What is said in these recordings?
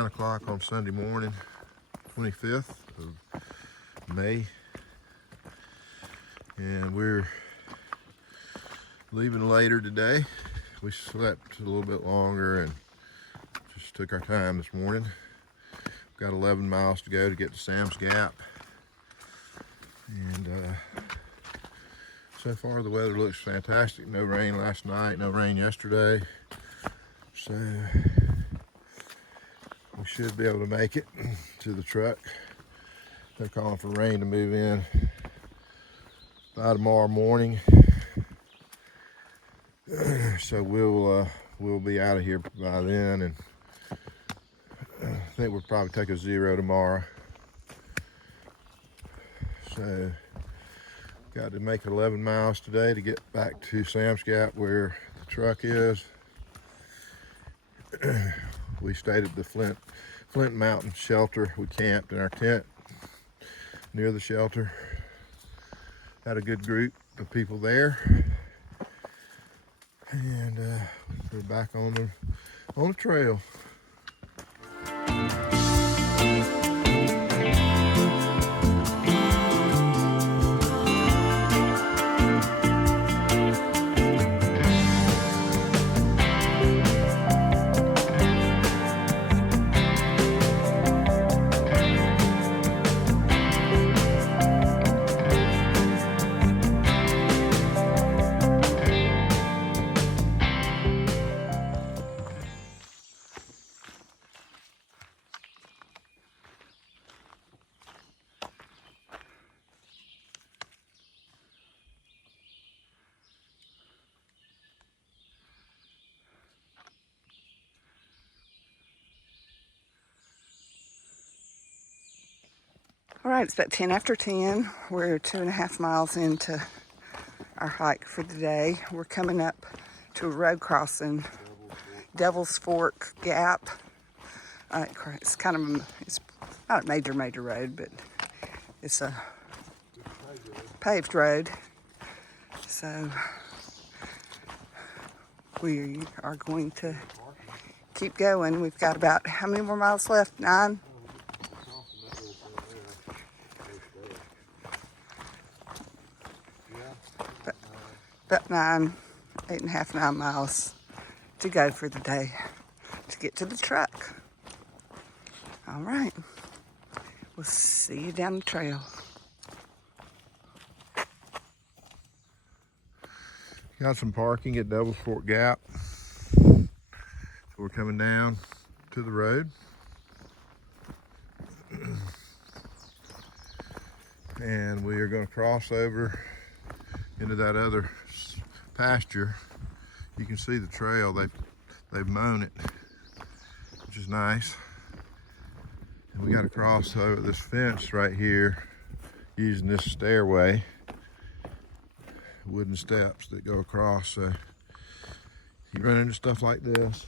9 o'clock on Sunday morning, 25th of May, and we're leaving later today. We slept a little bit longer and just took our time this morning. We've got 11 miles to go to get to Sam's Gap, and so far the weather looks fantastic. No rain last night, no rain yesterday, so we should be able to make it to the truck. They're calling for rain to move in by tomorrow morning, so we'll be out of here by then, and I think we'll probably take a 0 tomorrow. So got to make 11 miles today to get back to Sam's Gap where the truck is. We stayed at the Flint Mountain shelter. We camped in our tent near the shelter. Had a good group of people there, and we're back on the trail. All right, it's about 10 after 10. We're 2.5 miles into our hike for the day. We're coming up to a road crossing, Devil's Fork Gap. It's kind of, it's not a major road, but it's a paved road. So we are going to keep going. We've got about, how many more miles left? 9? About 8.5, 9 miles to go for the day to get to the truck. All right, we'll see you down the trail. Got some parking at Devil's Fork Gap, so we're coming down to the road, and we are going to cross over into that other pasture. You can see the trail. They've mown it, which is nice. And we got to cross over this fence right here using this stairway, wooden steps that go across. So you run into stuff like this,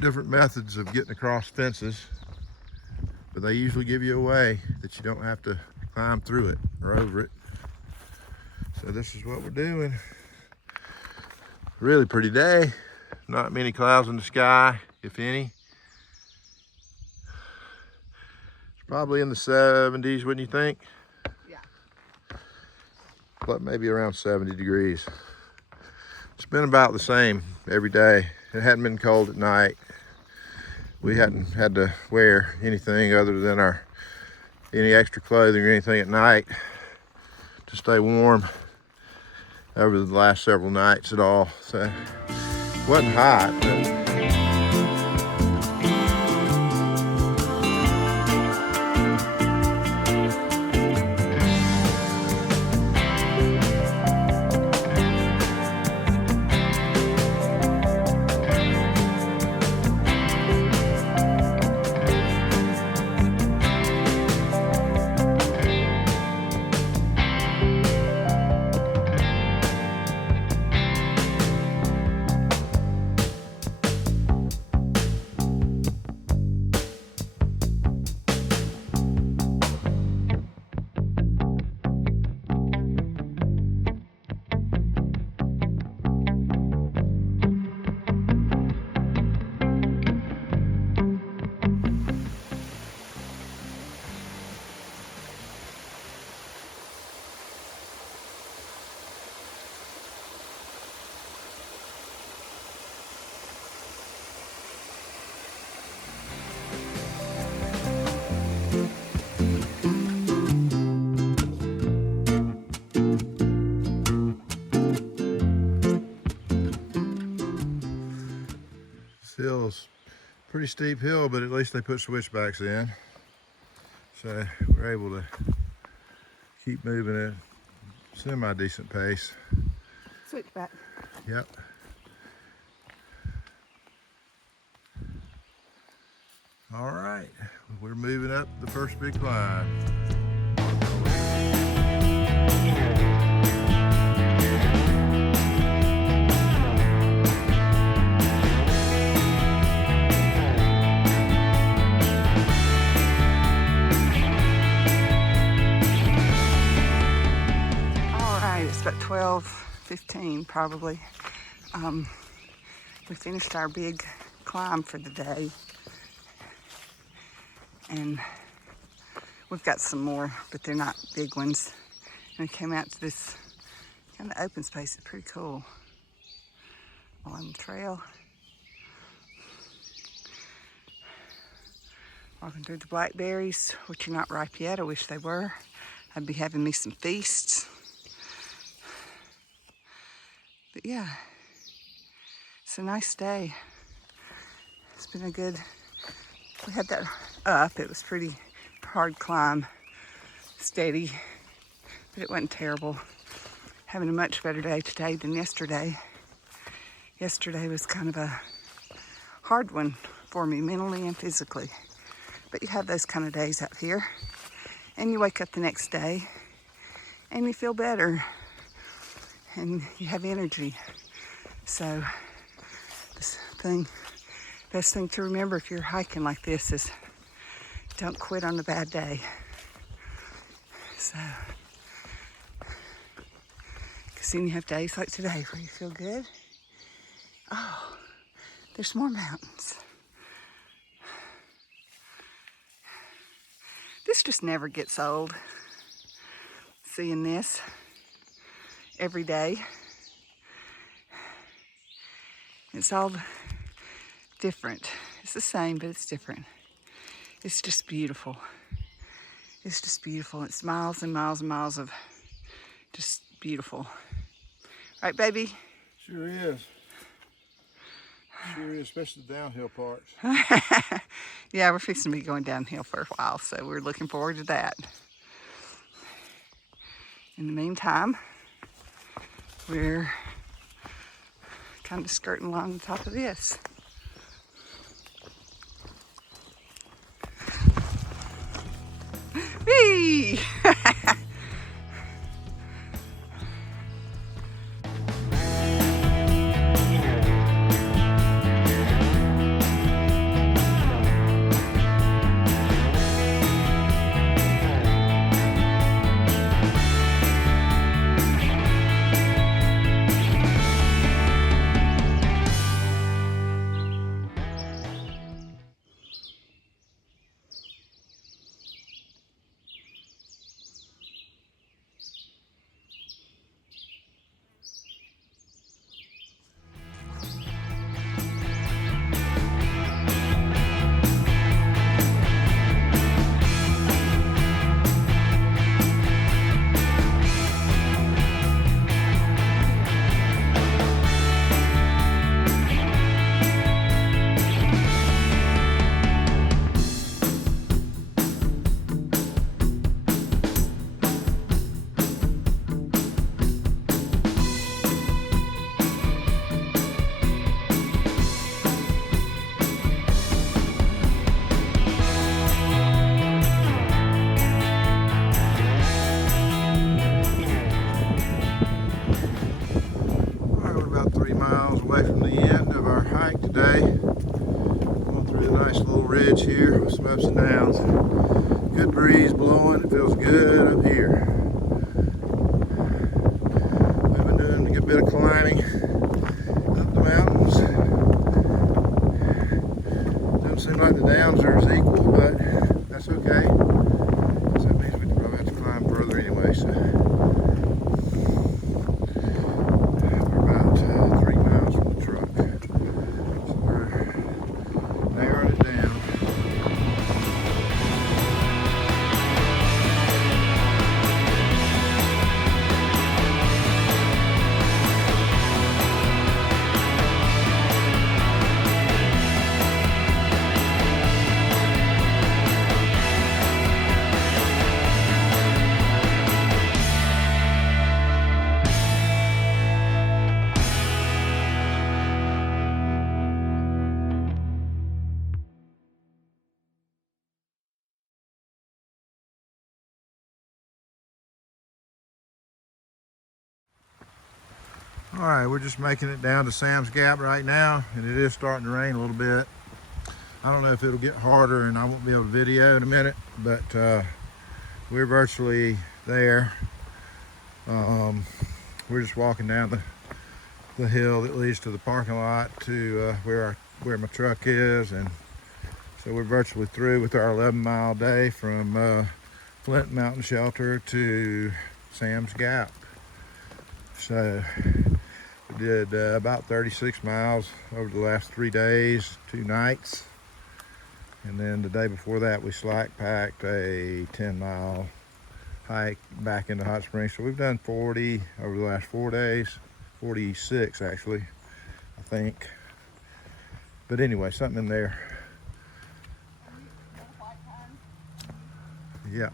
different methods of getting across fences, but they usually give you a way that you don't have to climb through it or over it. So this is what we're doing. Really pretty day. Not many clouds in the sky, if any. It's probably in the 70s, wouldn't you think? Yeah. But maybe around 70 degrees. It's been about the same every day. It hadn't been cold at night. We hadn't had to wear anything other than any extra clothing or anything at night to stay warm over the last several nights at all. So it wasn't hot, but Pretty steep hill, but at least they put switchbacks in. So we're able to keep moving at a semi-decent pace. Switchback. Yep. All right, we're moving up the first big climb. It's about 12:15 probably. We finished our big climb for the day, and we've got some more, but they're not big ones. And we came out to this kind of open space. It's pretty cool along the trail. Walking through the blackberries, which are not ripe yet. I wish they were. I'd be having me some feasts. But yeah, it's a nice day. It's been a good, we had that up. It was pretty hard climb, steady, but it wasn't terrible. Having a much better day today than yesterday. Yesterday was kind of a hard one for me, mentally and physically. But you have those kind of days out here, and you wake up the next day and you feel better and you have energy. So best thing to remember if you're hiking like this is don't quit on a bad day. So, because then you have days like today where you feel good. Oh, there's more mountains. This just never gets old, seeing this every day. It's all different. It's the same, but it's different. It's just beautiful. It's just beautiful. It's miles and miles and miles of just beautiful. Right, baby? Sure is. Sure is, especially the downhill parts. Yeah, we're fixing to be going downhill for a while, so we're looking forward to that. In the meantime, we're kind of skirting along the top of this. Whee! All right, we're just making it down to Sam's Gap right now, and it is starting to rain a little bit. I don't know if it'll get harder and I won't be able to video in a minute, but we're virtually there. We're just walking down the hill that leads to the parking lot to where my truck is, and so we're virtually through with our 11-mile day from Flint Mountain Shelter to Sam's Gap. So we did about 36 miles over the last 3 days, 2 nights. And then the day before that, we slack packed a 10-mile hike back into Hot Springs. So we've done 40 over the last 4 days, 46 actually, I think. But anyway, something in there. Yeah.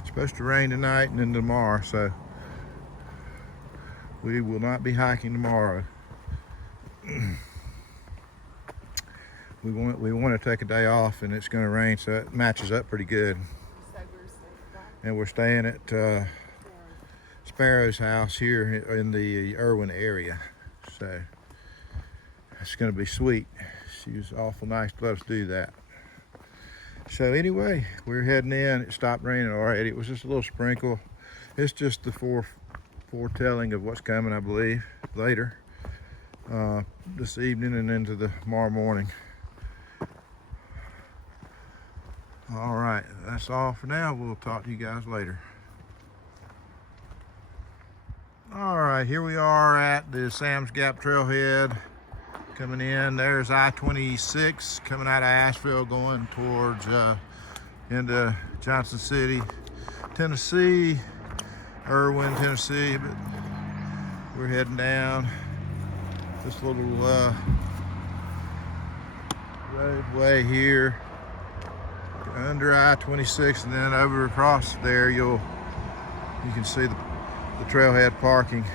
It's supposed to rain tonight and then tomorrow, so we will not be hiking tomorrow. We want to take a day off, and it's going to rain, so it matches up pretty good. And we're staying at Sparrow's house here in the Irwin area, so it's going to be sweet. She was awful nice to let us do that. So anyway, we're heading in. It stopped raining already. It was just a little sprinkle. It's just the foretelling of what's coming, I believe, later this evening and into the tomorrow morning. All right, that's all for now. We'll talk to you guys later. All right, here we are at the Sam's Gap trailhead. Coming in, there's I-26 coming out of Asheville going towards into Johnson City, Tennessee, Irwin, Tennessee. But we're heading down this little roadway here under I-26, and then over across there you can see the trailhead parking.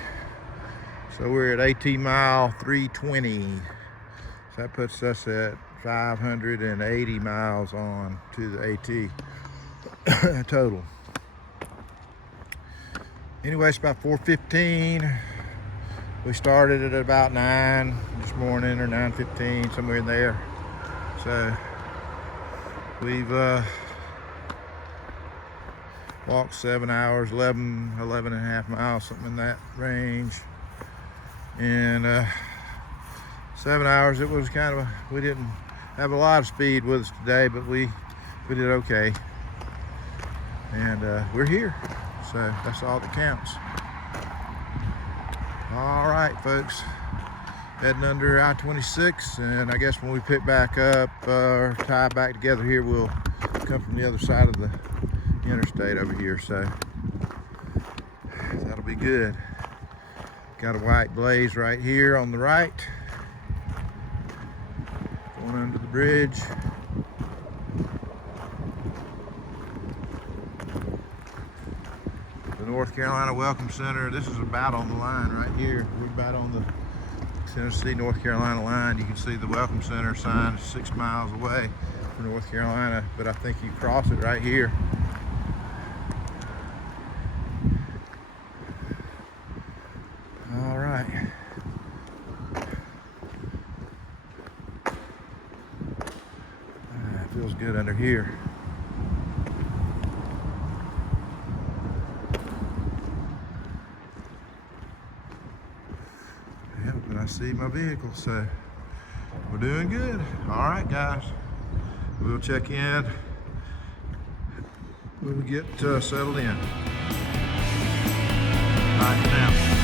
So we're at 18 mile 320. So that puts us at 580 miles on to the AT total. Anyway, it's about 4:15. We started at about 9 this morning, or 9:15, somewhere in there. So we've walked 7 hours, 11 and a half miles, something in that range. And 7 hours, it was kind of we didn't have a lot of speed with us today, but we did okay. And we're here, so that's all that counts. All right, folks, heading under I-26, and I guess when we pick back up or tie back together here, we'll come from the other side of the interstate over here, so that'll be good. Got a white blaze right here on the right, going under the bridge. The North Carolina Welcome Center, this is about on the line right here. We're about on the Tennessee-North Carolina line. You can see the Welcome Center sign 6 miles away from North Carolina, but I think you cross it right here. All right. It feels good under here. Yep, and I see my vehicle, so we're doing good. All right, guys. We'll check in when we get settled in. Bye for now.